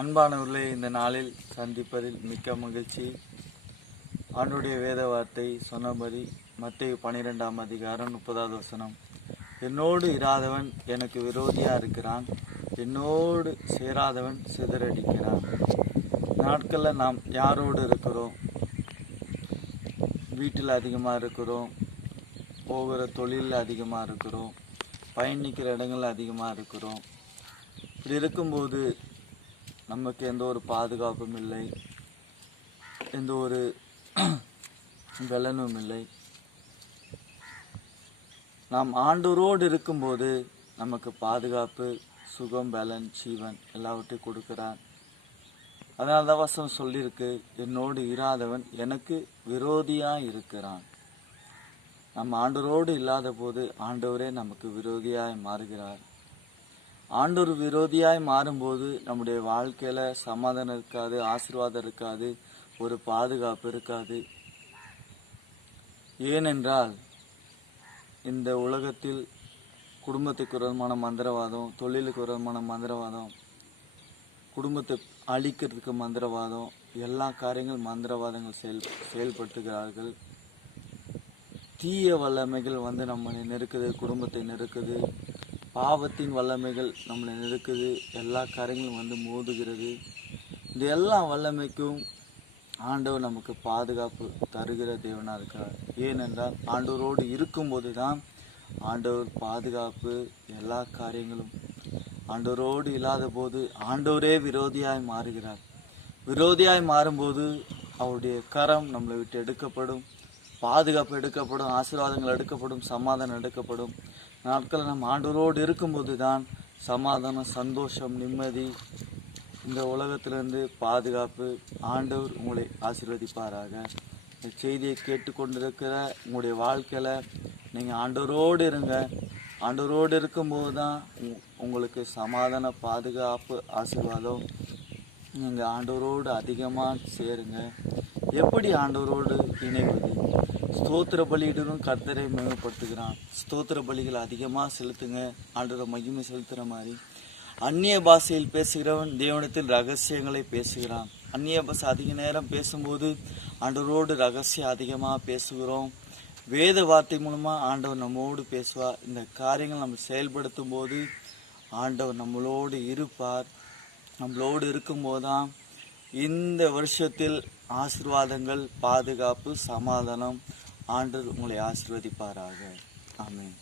அன்பானவர்களே, இந்த நாளில் சந்திப்பதில் மிக்க மகிழ்ச்சி. ஆண்டுடைய வேத வார்த்தை சொன்னபடி மத்தேயு 12ஆம் அதிகாரம் 30வது வசனம், என்னோடு இராதவன் எனக்கு விரோதியா இருக்கிறான், என்னோடு சேராதவன் சிதறடிக்கிறான். நாட்களில் நாம் யாரோடு இருக்கிறோம்? வீட்டில் அதிகமாக இருக்கிறோம், போகிற தொழிலில் அதிகமாக இருக்கிறோம், பயணிக்கிற இடங்களில் அதிகமாக இருக்கிறோம். இப்படி இருக்கும்போது நமக்கு எந்த ஒரு பாதுகாப்பும் இல்லை, எந்த ஒரு பலனும் இல்லை. நாம் ஆண்டவரோடு இருக்கும்போது நமக்கு பாதுகாப்பு, சுகம், பலன், ஜீவன் எல்லாவற்றையும் கொடுக்கிறார். அதனால தான் வசனம் சொல்லியிருக்கு, என்னோடு இராதவன் எனக்கு விரோதியாக இருக்கிறான். நம்ம ஆண்டவரோடு இல்லாத போது ஆண்டவரே நமக்கு விரோதியாய் மாறுகிறார். ஆண்டவர் விரோதியாய் மாறும்போது நம்முடைய வாழ்க்கையில சமாதானம் இருக்காது, ஆசீர்வாதம் இருக்காது, ஒரு பாதுகாப்பு இருக்காது. ஏனென்றால் இந்த உலகத்தில் குடும்பத்துக்கு விரோதமான மந்திரவாதம், தொழிலுக்கு விரோதமான மந்திரவாதம், குடும்பத்தை அழிக்கிறதுக்கு மந்திரவாதம், எல்லா காரியங்களும் மந்திரவாதங்கள் செயல்படுத்துகிறார்கள். தீய வல்லமைகள் நம்மளை நெருக்குது, குடும்பத்தை நெருக்குது. பாவத்தின் வல்லமைகள் நம்மளை நெருக்குது, எல்லா காரியங்களும் மோதுகிறது. இந்த எல்லா வல்லமைக்கும் ஆண்டவர் நமக்கு பாதுகாப்பு தருகிற தேவனாக இருக்கிறார். ஏனென்றால் ஆண்டவரோடு இருக்கும்போது தான் ஆண்டவர் பாதுகாப்பு, எல்லா காரியங்களும். ஆண்டவரோடு இல்லாத போது ஆண்டவரே விரோதியாய் மாறுகிறார். விரோதியாய் மாறும்போது அவருடைய கரம் நம்மளை விட்டு எடுக்கப்படும், பாதுகாப்பு எடுக்கப்படும், ஆசீர்வாதங்கள் எடுக்கப்படும், சமாதானம் எடுக்கப்படும். நாட்களில் நம்ம ஆண்டவரோடு இருக்கும்போது தான் சமாதானம், சந்தோஷம், நிம்மதி, இந்த உலகத்திலிருந்து பாதுகாப்பு. ஆண்டவர் உங்களை ஆசீர்வதிப்பாராக. இந்த செய்தியை கேட்டுக்கொண்டிருக்கிற உங்களுடைய வாழ்க்கையில் நீங்கள் ஆண்டவரோடு இருங்க. ஆண்டவரோடு இருக்கும்போது தான் உங்களுக்கு சமாதான, பாதுகாப்பு, ஆசீர்வாதம். நீங்கள் ஆண்டவரோடு அதிகமாக சேருங்க. எப்படி ஆண்டவரோடு இணைவது? ஸ்தோத்திர பலியிடனும் கர்த்தரை மேம்படுத்துகிறான். ஸ்தோத்திர பலிகள் அதிகமாக செலுத்துங்க, ஆண்டவரை மகிமை செலுத்துகிற மாதிரி. அந்நிய பாஷையில் பேசுகிறவன் தேவனிடத்தில் ரகசியங்களை பேசுகிறான். அந்நிய பாஷை அதிக நேரம் பேசும்போது ஆண்டவரோடு ரகசியம் அதிகமாக பேசுகிறோம். வேத வார்த்தை மூலமாக ஆண்டவர் நம்மோடு பேசுவார். இந்த காரியங்கள் நம்ம செயல்படுத்தும் போது ஆண்டவர் நம்மளோடு இருப்பார். நம்மளோடு இருக்கும்போது தான் இந்த வருஷத்தில் ஆசீர்வாதங்கள், பாதுகாப்பு, சமாதானம். ஆண்டவர் உங்களை ஆசீர்வதிப்பாராக. ஆமென்.